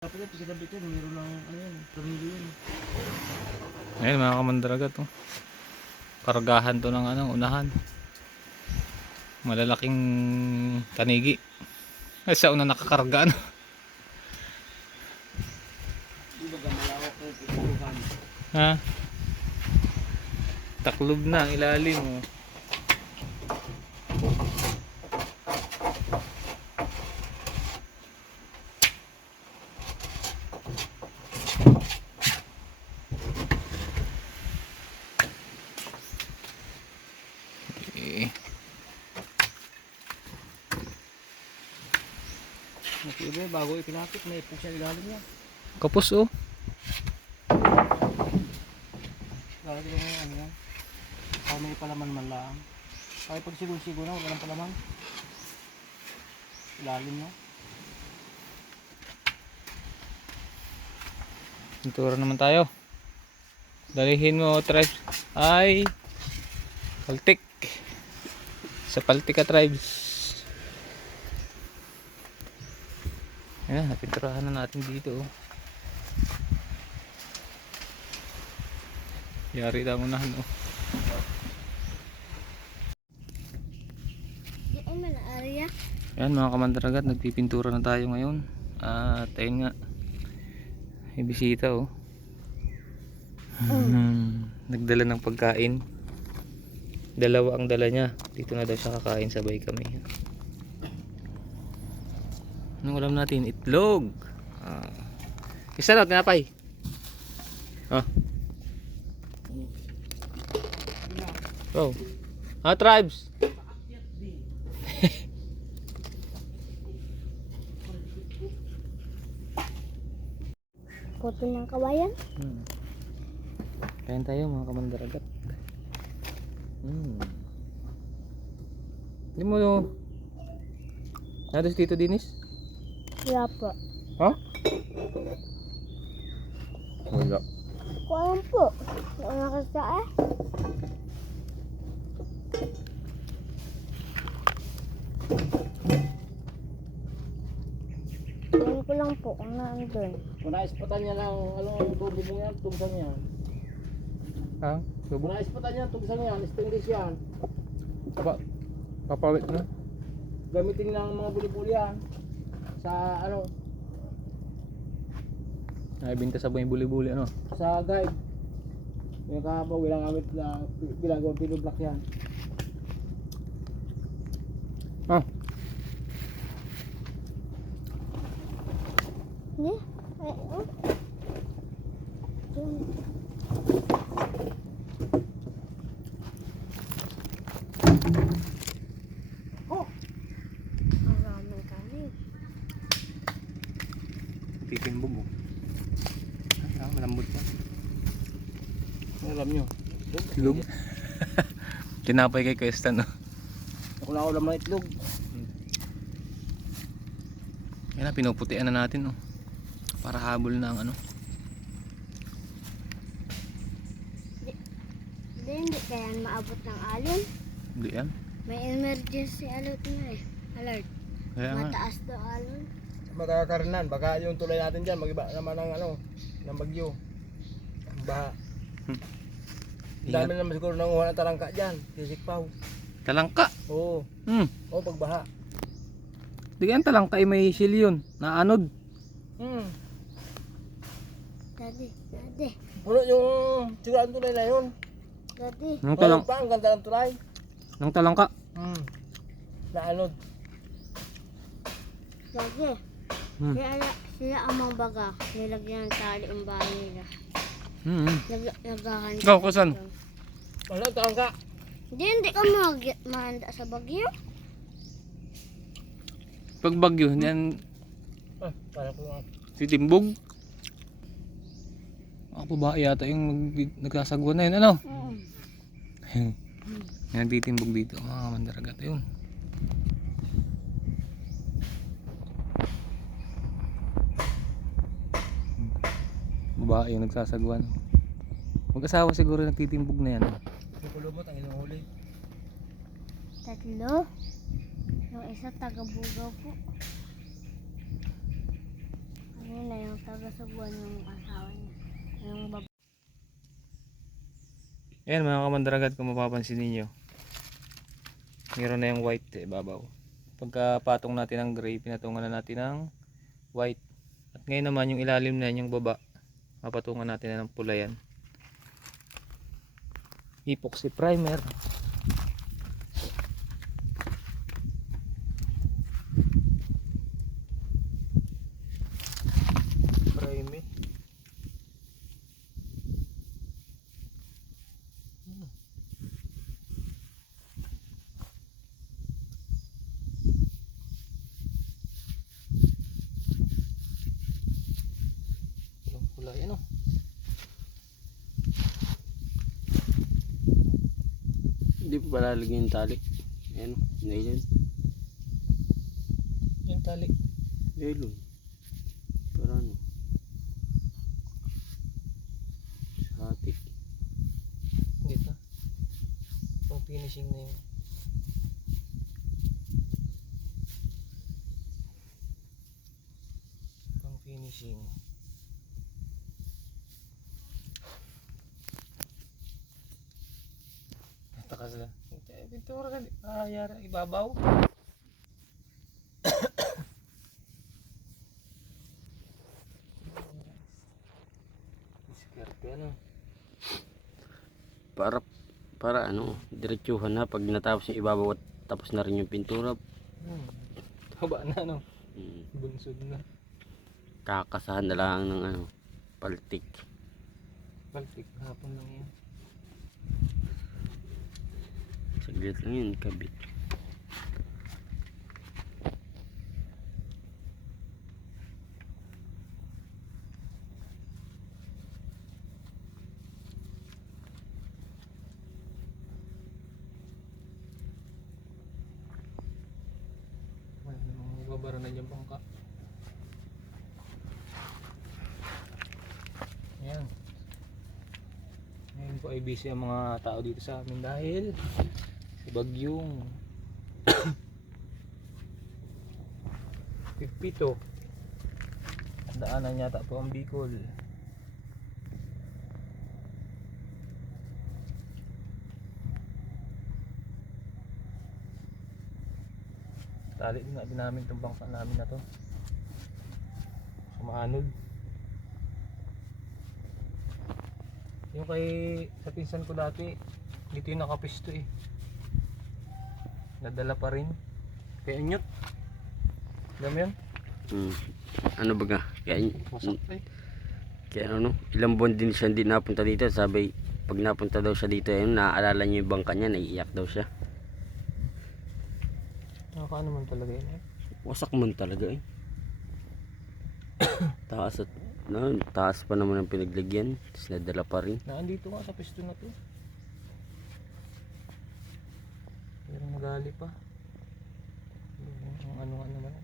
Kapag ito, kitabi ito, mayroon ng ano yun, tornilyo yun. Ayun mga kamandaraga to. Kargahan to ng ano, unahan. Malalaking tanigi. Ay sa una nakakarga ano. Ha? Taklob na ang ilalim oh. Bago ipinakit, may ipong siya ilalim niya. Kapos oh. Lalagyan mo ano yan. Para may palaman man lang. Kaya pag sigo-sigo na, wala ng palaman. Ilalim na. Turo naman tayo. Dalihin mo tribes ay Paltik. Sa Paltika tribes. Ayan, napinturahan na natin dito. oh. Yari na man area. Ayan mga kamandaragat, nagpipintura na tayo ngayon. At ayun nga. May bisita oh. Hmm, Nagdala ng pagkain. Dalawa ang dala niya. Dito na daw siya kakain sabay kami. Anong ulam natin? Itlog. Ah. Isa na, tinapay. Ah. Oh. Ah, tribes. Puto ng kawayan. Hmm. Kain tayo mga kamandaragat. Hmm. Hindi mo Nados dito dinis? Wala po. Ha? Wala. Ko alam po. Wala nakasa eh. Alam ko lang po kung naandun. Kung naispatan niya ng ano ang tubig mo yan, tugsan niya. Ha? Kung Subo? naispatan niya, tugsan yan, stainless yan. Pa papawit na? Gamitin ng mga buli-buli yan. Sa ano, Naibinta sa buhay buli-buli ano? sa guide. Yung kahapon, bilang gamit na bilang gawin pinublock yan. Ah, Hindi? Ay, oh. Dun. Oh! Ang raming kanin. titimbog oh. Ah, malambot pa. Ano alam nyo? Itlog. Tinapay kay Cuesta no? Ako na ulam ng itlog. Yan na, pinuputian na natin oh. Para habol na ang ano. Hindi, hindi kaya maabot ng alon. Hindi yan. May emergency alert na eh. Alert. Kaya nga. Mataas daw alon. Matakakarnan, baka yung tulay natin dyan, magiba naman ng ano, ng bagyo. Ang Baha. Ingat. dami naman siguro nanguha ng tarangka dyan, sisikpaw. Talangka. Oo, Hmm. oo pagbaha. Di yan talangka ay may shield yun. Naanod. Hmm. Daddy, daddy, Puno yung siguro ang tulay na yun. daddy. Nang Talang pa, ang ganda ng tulay. nang talangka. Hmm. Naanod. Daddy. Hmm. Sila, sila ang mga baga. Nilagyan ng tali ang bahay nila. Hmm. Nag, naghahanda. Ikaw, kusan? Ano, tarangka? Hindi, hindi ka mag mahanda sa bagyo. Pag bagyo, yan Ah, parang ko nga. titimbog. Ako ba yata yung mag- nagsasagwa na yun, ano? Mm. Yan nagtitimbog dito, mga mandaragat yun. Babae yung nagsasagwan. Mag-asawa siguro nagtitimbog na yan. Kulubot ang inuhuli. Tatlo. Yung isa taga-bugaw po. Yun na yung taga-subuan yung asawa niya. Yung babae. Ayan mga kamandaragat kung mapapansin ninyo. Meron na yung white eh, babaw. Pagka patong natin ng gray, pinatungan na natin ng white. At ngayon naman yung ilalim na yan, yung baba. Papatungan natin na ng pula yan. Epoxy. Primer. Pula yan oh. Hindi pa pala lagyan yung tali. Ayan o, nylon. Yung tali. Nylon. Para ano? Sa atik. Hindi pa. Pang finishing na yun. Pang finishing. Takas na. Eh, Pintura ka. Ah, yara. Ibabaw. Ano. Para, para ano, diretsuhan na pag natapos yung ibabaw at tapos na rin yung pintura. Hmm. Haba na no. Hmm. Bunsod na. Kakasahan na lang ng ano, paltik. Baltik. Hapon lang yan. Saglit lang yun, kabit. Magbabara na dyan bangka. Ayan. Ngayon po ay busy ang mga tao dito sa amin dahil bagyong Pipito. Daanan yata po ang Bicol. Tali din natin namin itong bangka namin na to. Sumaanod. Yung kay sa pinsan ko dati, dito yung nakapisto eh. Nadala pa rin. Kaya nyot. Alam yun? Hmm. Ano ba nga? Kaya, eh. kaya ano, ilang buwan din siya hindi napunta dito. Sabi, pag napunta daw siya dito, ayun, naaalala niya yung bangka niya, naiiyak daw siya. Nakakaano man talaga yun eh. Wasak man talaga eh. taas at no, taas pa naman ang pinaglagyan. Tapos nadala pa rin. Naandito nga sa pisto na to. Pero magali pa. Yung ano nga naman.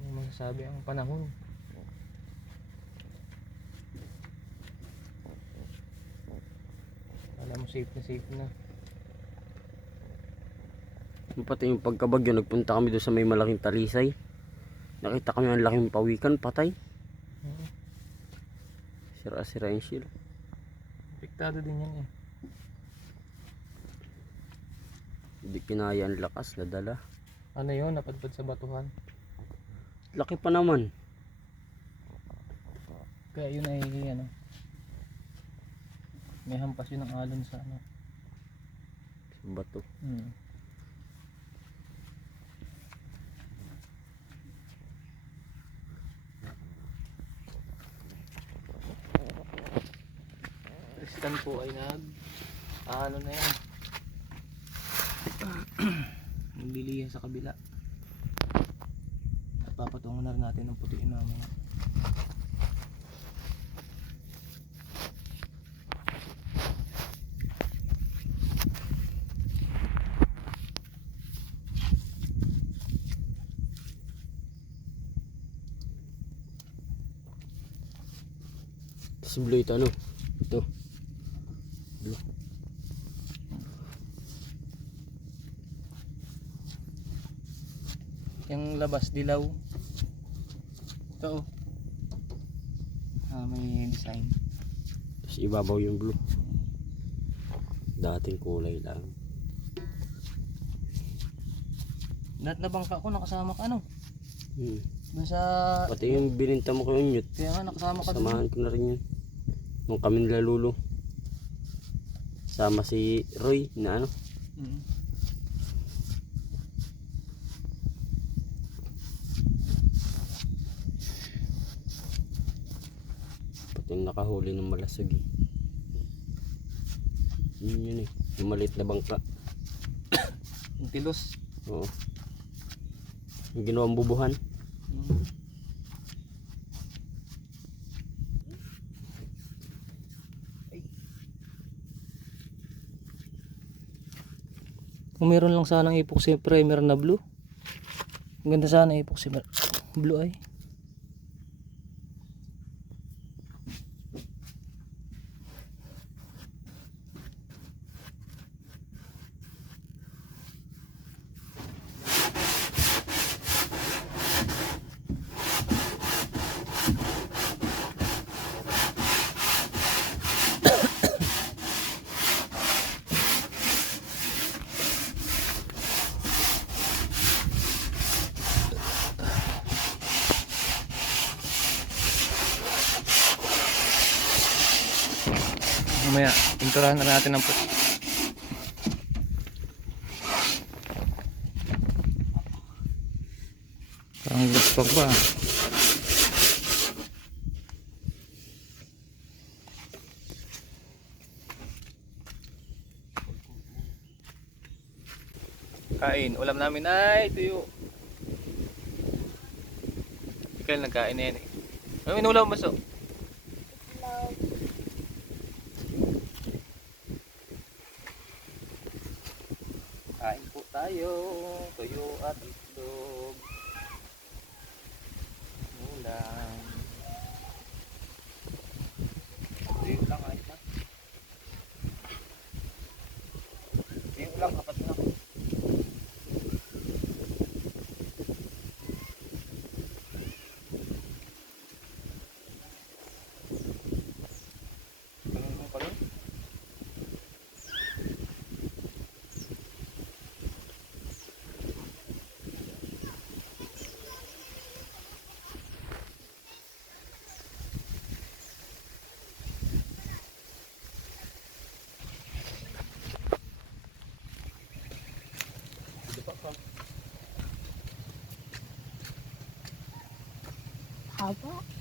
Yung masasabi ang panahon. Alam mo safe na safe na. Yung Pati yung pagkabagyo, nagpunta kami doon sa may malaking talisay. Nakita kami ang laking pawikan, patay. Sira-sira yung shield. Apektado din yan eh. Hindi kinaya ang lakas, nadala. Ano yun? Napadpad sa batuhan. Laki pa naman. Kaya yun ay ano. May hampas yun ng alon sa ano. Sa bato. Hmm. Tristan po ay nag ano na yan nagliliya sa kabila at papatungan na rin natin ng putiin mamaya Tapos blue ito ano? Ito. Yung labas dilaw ito oh na may design. Tapos ibabaw yung blue. Dating kulay lang. Lahat na bangka ko nakasama ka ano? Hmm. Doon sa... Pati yung bininta mo ko yung mute. Kaya nga nakasama ka. Samahan ko na rin yun. Nung kami nila lulo. Sama si Roy na ano. Mm. Pati yung nakahuli ng malasag eh. Yun yun eh. Yung maliit na bangka. Yung tilos. Oo. Yung ginawang bubuhan. Mm. Kung meron lang sanang epoxy primer na blue. Ang ganda sana epoxy mer- blue ay. Mamaya, pinturahan na natin ang put. Parang guspag ba? Kain. Ulam namin ay tuyo. Ikaw nagkain na yan eh. Ano inulam mo so? Kain po tayo. Tuyo at itlog. Ulam. Haba.